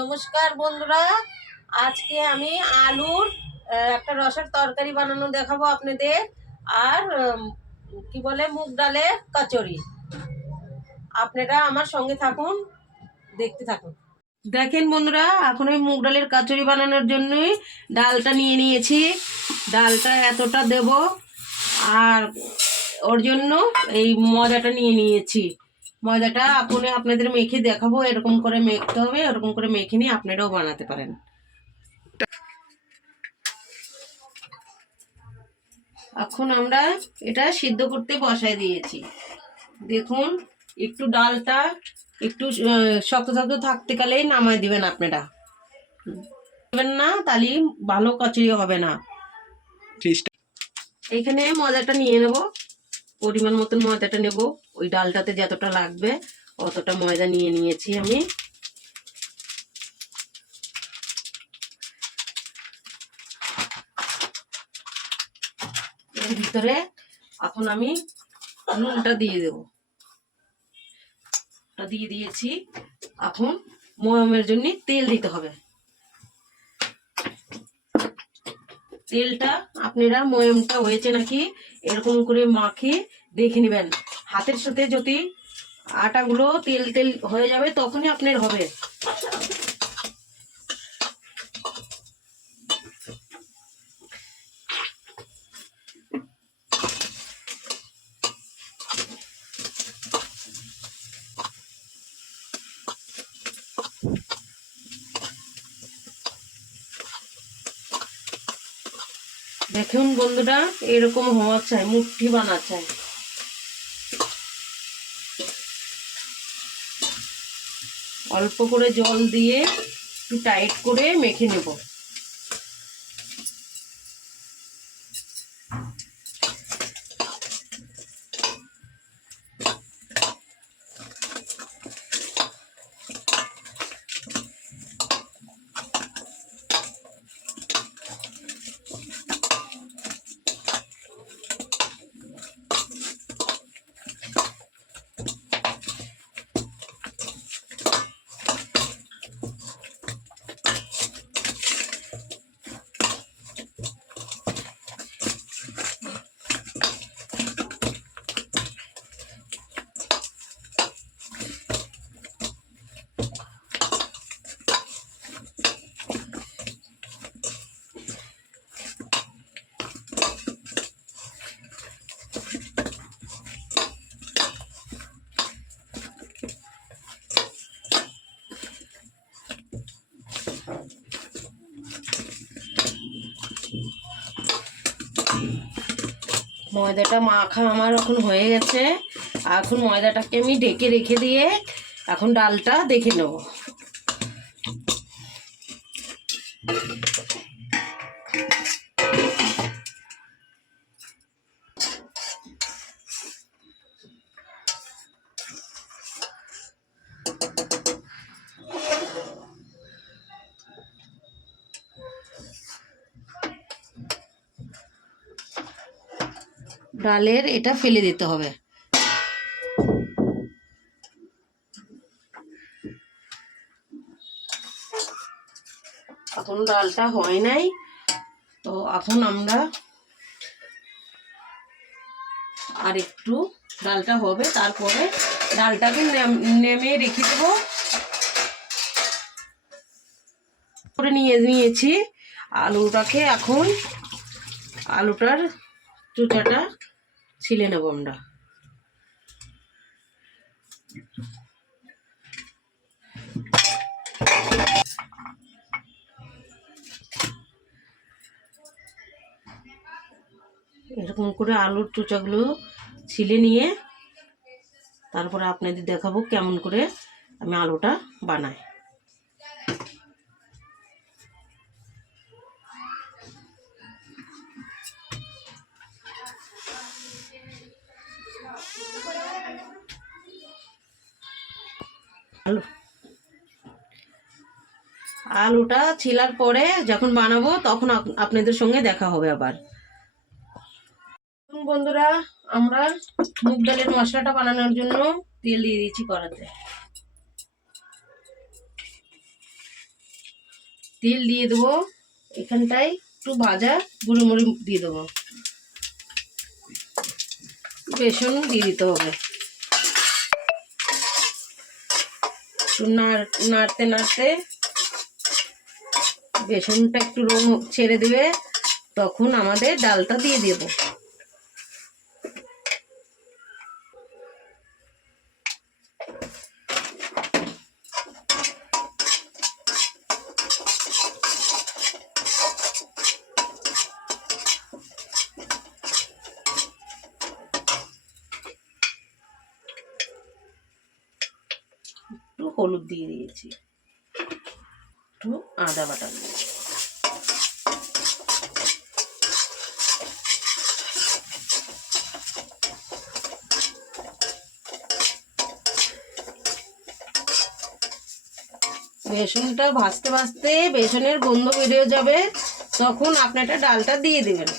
নমস্কার বন্ধুরা, আজকে আমি আলুর একটা রসের তরকারি বানানো দেখাবো আপনাদের। আর কি বলে মুগ ডালের কচুরি। আপনারা আমার সঙ্গে থাকুন, দেখতে থাকুন। দেখেন বন্ধুরা, এখন আমি মুগ ডালের কচুরি বানানোর জন্যই ডালটা নিয়ে নিয়েছি। ডালটা এতটা দেব, আর ওর জন্য এই ময়দাটা নিয়ে নিয়েছি। ময়দাটা আপনাদের মেখে দেখাবো, এরকম করে মেখতে হবে, এরকম করে মেখে নিয়ে আপনারাও বানাতে পারেন। এখন আমরা এটা সিদ্ধ করতে বসায় দিয়েছি। দেখুন, একটু ডালটা একটু শক্ত শক্ত থাকতে কালেই নামাই দিবেন আপনারা, দেবেন না তাহলে ভালো কচুরি হবে না। এখানে ময়দাটা নিয়ে নেব, পরিমাণ মতন ময়দাটা নেব। ওই ডালটাতে যতটা লাগবে অতটা ময়দা নিয়ে নিয়েছি আমি। এর ভিতরে এখন আমি নুনটা দিয়ে দেব, দিয়ে দিয়েছি। এখন ময়মের জন্য তেল দিতে হবে। তেলটা আপনারা ময়মটা হয়েছে নাকি এরকম করে মাখে দেখে নেবেন। হাতের সাথে যদি আটাগুলো তেল তেল হয়ে যাবে তখনই আপনার হবে। দেখুন বন্ধুরা, এরকম হওয়া চাই, মুঠি বানা চাই। অল্প করে জল দিয়ে একটু টাইট করে মেখে নেব। ময়দাটা মাখা আমার এখন হয়ে গেছে। এখন ময়দাটাকে আমি ঢেকে রেখে দিয়ে এখন ডালটা দেখে নেব। ডালের এটা ফেলে দিতে হবে। এখন ডালটা হয় নাই, তো এখন আমরা আর একটু ডালটা হবে, তারপরে ডালটাকে নেমে রেখে দেবো। করে নিয়েছি আলুটাকে। এখন আলুটার চুচাটা ছিলে নেব আমরা। এরকম করে আলুর চুচাগুলো ছিলে নিয়ে তারপরে আপনাদের দেখাবো কেমন করে আমি আলুটা বানাই। আলুটা ছিলার পরে যখন বানাবো তখন আপনাদের সঙ্গে দেখা হবে আবার। বন্ধুরা, আমরা মুগ ডালের মশলাটা বানানোর জন্য তেল দিয়ে দিয়েছি কড়াতে। তেল দিয়ে দেবো, এখানটায় একটু ভাজা গুঁড়ো মরিচ দিয়ে দেবো, বেসন দিয়ে দিতে হবে, একটু নাড়তে নাড়তে বেসনটা একটু রং ছেড়ে দেবে, তখন আমাদের ডালটা দিয়ে দেবো। একটু হলুদ দিয়ে দিয়েছি, একটু আদা বাটা দিয়েছি। বেসনটা ভাজতে ভাজতে বেসনের গন্ধ বেরিয়ে যাবে, তখন আপনি একটা ডালটা দিয়ে দেবেন।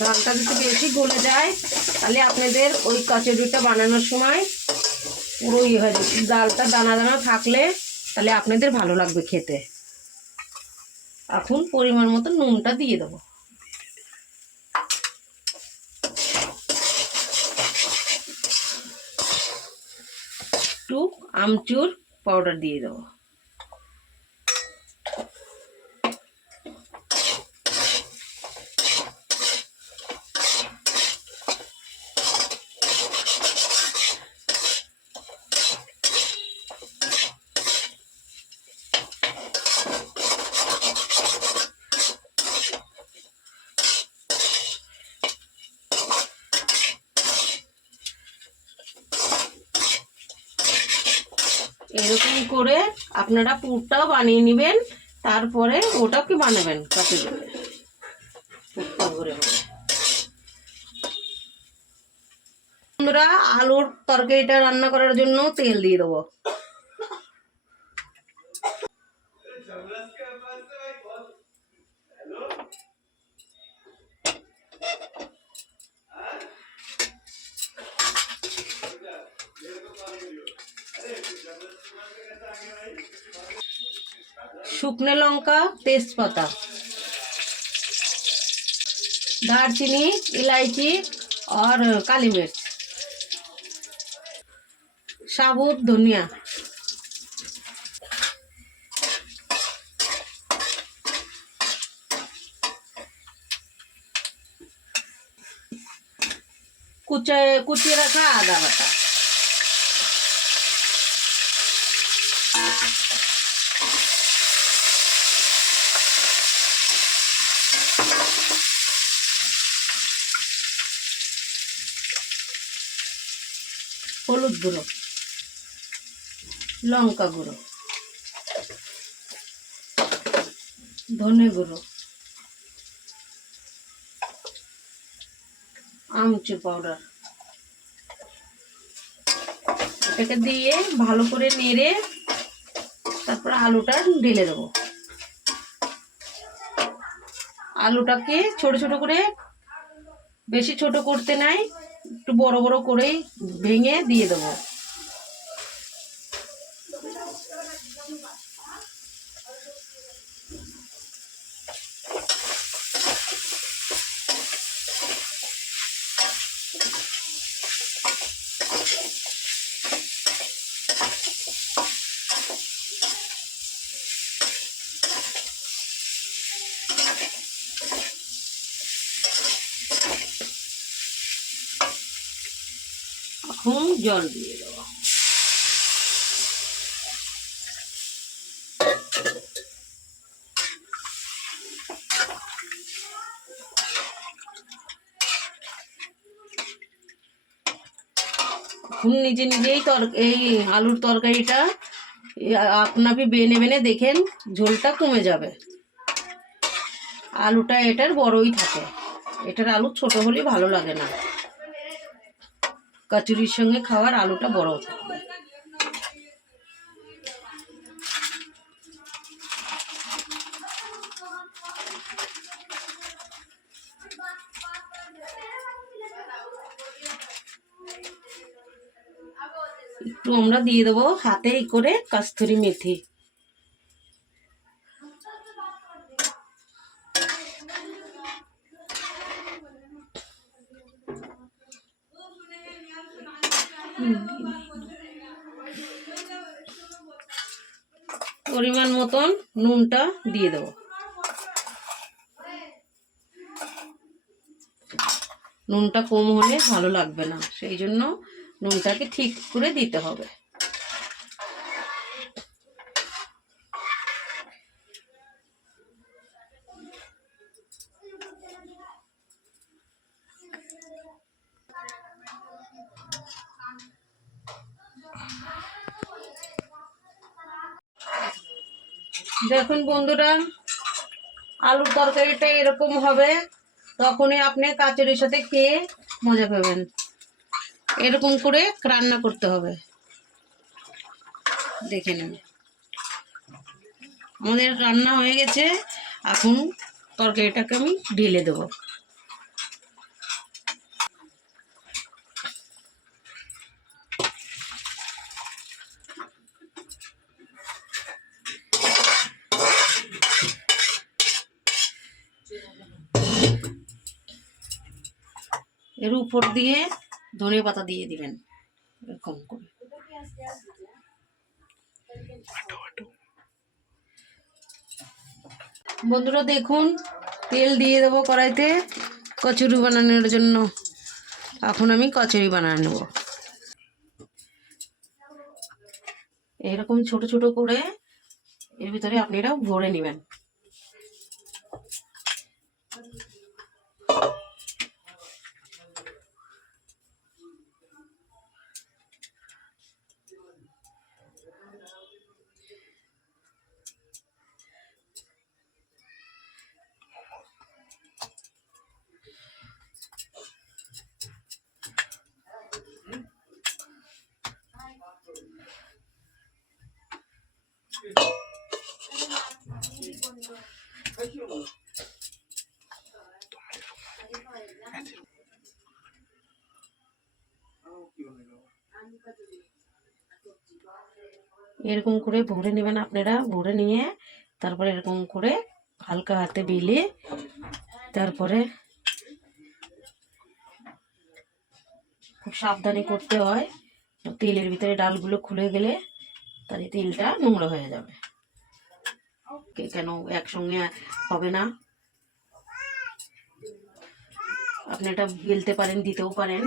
ডালটা যদি বেশি গলে যায় তাহলে আপনাদের ওই কচুরিটা বানানোর সময় পুরো ইয়ে হয়ে যাবে। ডালটা দানা দানা থাকলে তাহলে আপনাদের ভালো লাগবে খেতে। এখন পরিমাণ মতো নুনটা দিয়ে দেবো, একটু আমচুর পাউডার দিয়ে দেবো, এরকম করে আপনারা পুরটাও বানিয়ে নেবেন, তারপরে ওটাও কি বানাবেন কচুরি পুরটা ভরে ভরে। বন্ধুরা, আলুর তরকারিটা রান্না করার জন্য তেল দিয়ে দেবো, শুকনো লঙ্কা, তেজপাতা, दालचीनी, इलायची और काली मिर्च, साबुत धनिया, कुचिए रखा आधा बटा, হলুদ গুঁড়ো, লঙ্কা গুঁড়ো, ধনে গুঁড়ো, আমচুর পাউডার, এটাকে দিয়ে ভালো করে নেড়ে তারপর আলুটা ঢেলে দেবো। আলুটাকে ছোট ছোট করে, বেশি ছোট করতে নাই, একটু বড় বড় করেই ভেঙে দিয়ে দেবো। এখন জল দিয়ে দেবো, নিজে নিজেই এই আলুর তরকারিটা আপনাকে বেনে বেনে দেখেন ঝোলটা কমে যাবে। আলুটা এটার বড়ই থাকে, এটার আলু ছোট হলে ভালো লাগে না, কচুরির সঙ্গে খাওয়ার আলুটা বড় থাকে। একটু আমরা দিয়ে দেবো হাতে করে কস্তুরি মেথি। পরিমাণ মতন নুনটা দিয়ে দেবো। নুনটা কম হলে ভালো লাগবে না, সেই জন্য নুনটাকে ঠিক করে দিতে হবে। দেখুন বন্ধুরা, আলুর তরকারিটা এরকম হবে, তখনই আপনি কাচুরির সাথে খেয়ে মজা পাবেন। এরকম করে রান্না করতে হবে। দেখে নেন, আমাদের রান্না হয়ে গেছে। এখন তরকারিটাকে আমি ঢেলে দেবো। এর উপর দিয়ে ধনে পাতা দিয়ে দিবেন এরকম করে। বন্ধুরা দেখুন, তেল দিয়ে দেবো কড়াইতে কচুরি বানানোর জন্য। এখন আমি কচুরি বানিয়ে নেব। এরকম ছোট ছোট করে এর ভিতরে আপনারা ভরে নেবেন। এরকম করে ভরে নেবেন আপনারা। ভরে নিয়ে তারপরে এরকম করে হালকা হাতে বেলে, তারপরে খুব সাবধানে করতে হয়। তেলের ভিতরে ডালগুলো খুলে গেলে তাহলে তেলটা নোংরা হয়ে যাবে। কেন একসঙ্গে হবে না। আপনি এটা বেলতে পারেন, দিতেও পারেন।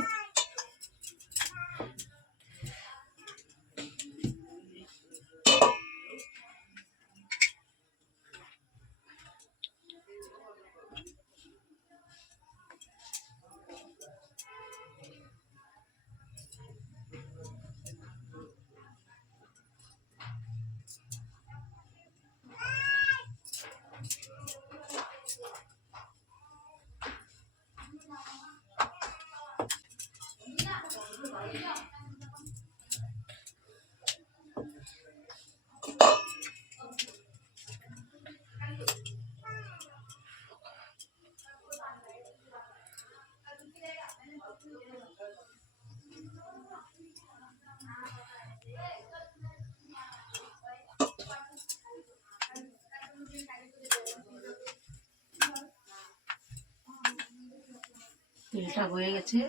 তেলটা হয়ে গেছে,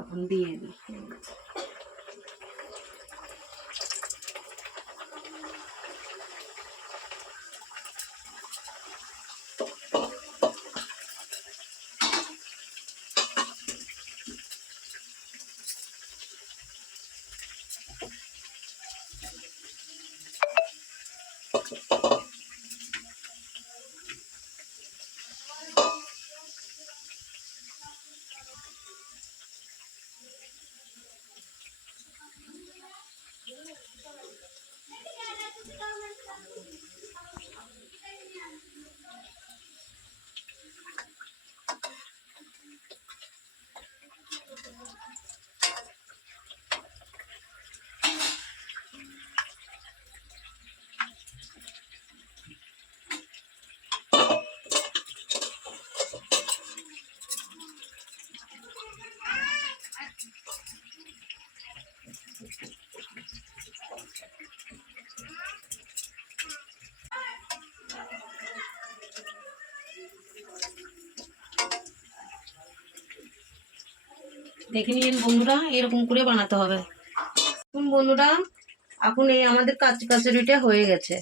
এখন দিয়ে দিই। দেখে নিন বন্ধুরা, এরকম করে বানাতে হবে। বন্ধুরা, এখন এই আমাদের কচুরিটা হয়ে গেছে।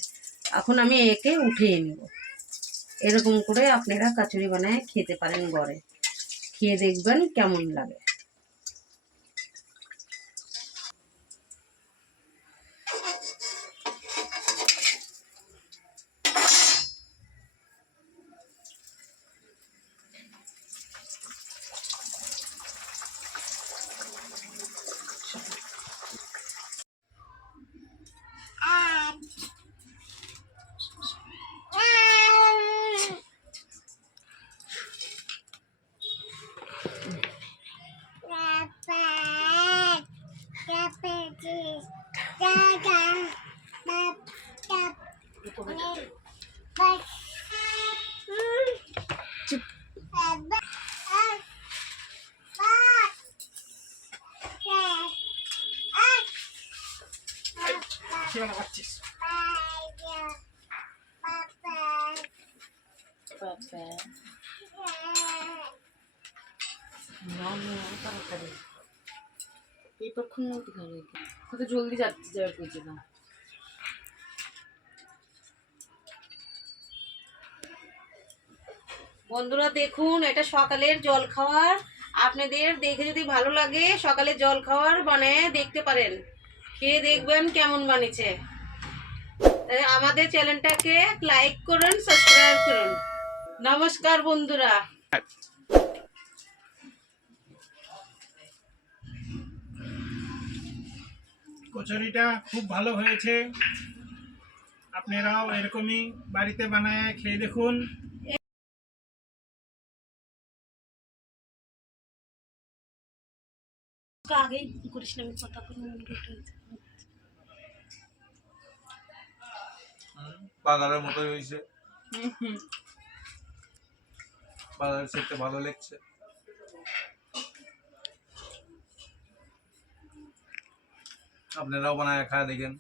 এখন আমি একে উঠিয়ে নেব। এরকম করে আপনারা কচুরি বানায় খেতে পারেন ঘরে, খেয়ে দেখবেন কেমন লাগে। কত জলদি যাচ্ছে যাওয়ার পেয়েছে না। বন্ধুরা দেখুন, এটা সকালের জল খাওয়ার। আপনাদের দেখে যদি ভালো লাগে সকালে জল খাওয়ার বানিয়ে দেখতে পারেন, খেয়ে দেখবেন কেমন বানিয়েছে। আমাদের চ্যানেলটাকে লাইক করুন, সাবস্ক্রাইব করুন। নমস্কার বন্ধুরা। কচুরিটা খুব ভালো হয়েছে, আপনারাও এরকমই বাড়িতে বানায় খেয়ে দেখুন। বাগানের মতোই হয়েছে, বাগানের সেটা ভালো লাগছে। আপনারাও বানায় খায় দেখেন।